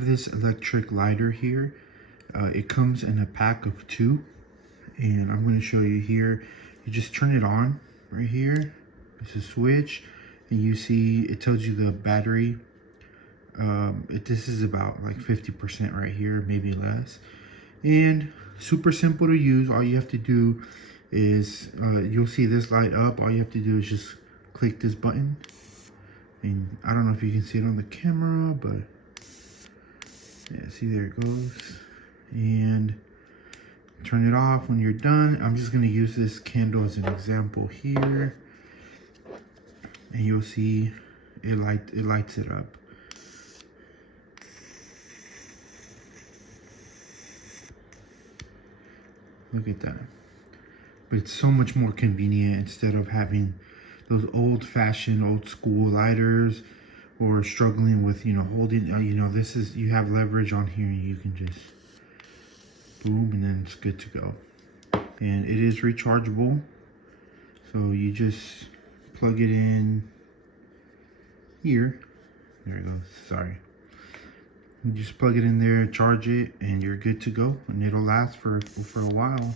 have this electric lighter here. It comes in a pack of 2, and I'm going to show you here. You just turn it on right here. It's a switch, and you see it tells you the battery. This is about like 50% right here, maybe less. And super simple to use. All you have to do is you'll see this light up. All you have to do is just click this button, and I don't know if you can see it on the camera, but yeah, see, there it goes. And turn it off when you're done. I'm just going to use this candle as an example here, and you'll see it lights it up. Look at that. But it's so much more convenient instead of having those old-fashioned, old-school lighters, or struggling with, holding, this is, you have leverage on here, and you can just boom, and then it's good to go. And it is rechargeable, so you just plug it in here. There it goes, sorry. You just plug it in there, charge it, and you're good to go, and it'll last for a while.